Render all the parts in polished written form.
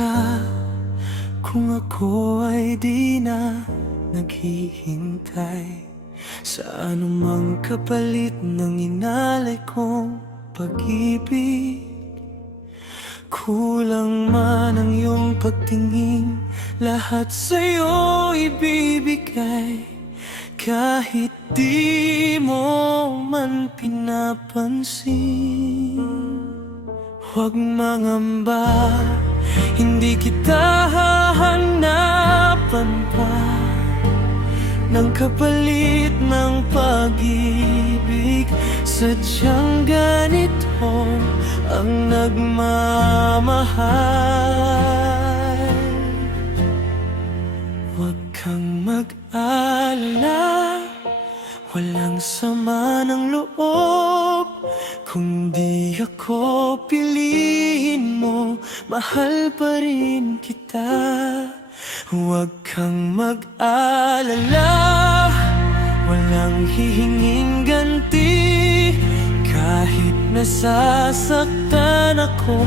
ka kung ako ay di na naghihintay sa anumang kapalit ng inalay kong pag-ibig. Kulang man ang iyong pagtingin, lahat sa'yo ibibigay. Kahit di mo man pinapansin, huwag mangamba, hindi kita hahanapan pa ng kapalit ng pag-ibig. Sadyang ganito ang nagmamahal. Huwag kang mag-alala, walang sama ng loob. Kung di ako piliin mo, mahal pa rin kita. Huwag kang mag-alala, walang hihinging ganti. Kahit nasasaktan ako,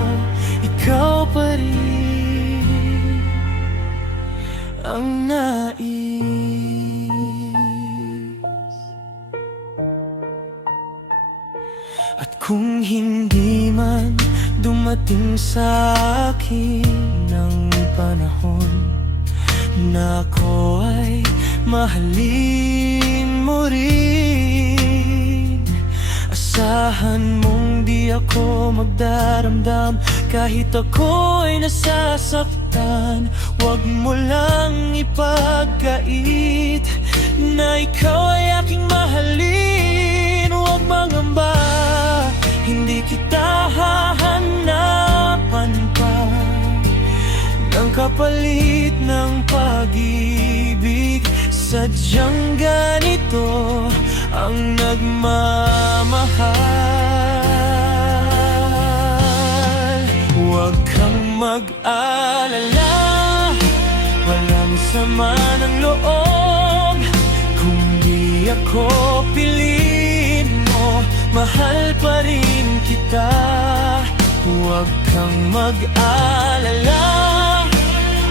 ikaw pa rin ang nais. At kung hindi man dumating sa akin ang panahon na ako ay mahalin mo rin, asahan mong di ako magdaramdam kahit ako ay nasasaktan. Huwag mo lang ipagkait na ikaw ay aking mahalin. Huwag mangamba, hindi kita hahanapan pa ng kapalit ng pag-ibig. Sadyang ganito ang nagmamahal. Huwag kang mag-alala, walang sama ng loob. Kung di ako piliin mo, mahal pa rin kita. Huwag kang mag-alala,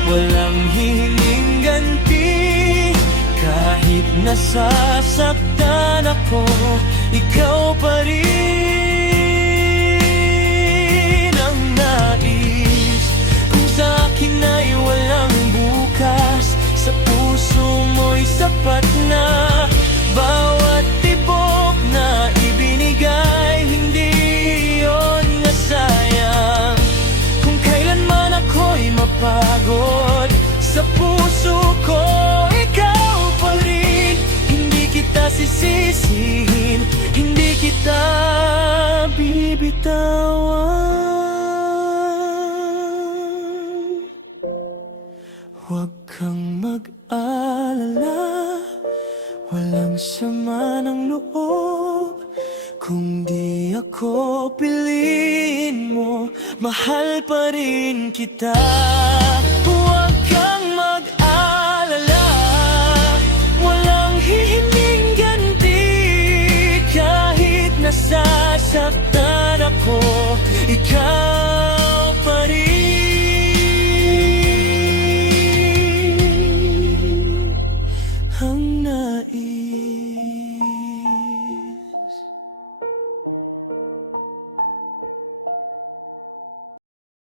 walang hihinging ganti. Kahit nasasaktan ako, ikaw pa rin ang nais. Kung sa akin ay walang bukas, sa puso mo'y sapat na. Bawat tibok na ibinigay, hindi yon nasayang. Kung kailanman ako'y mapagod, sa puso ko ikaw pa rin. Hindi kita sisisihin, hindi kita bibitawan. Huwag kang mag-alala, walang sama ng loob. Kung di ako piliin mo, mahal pa rin kita.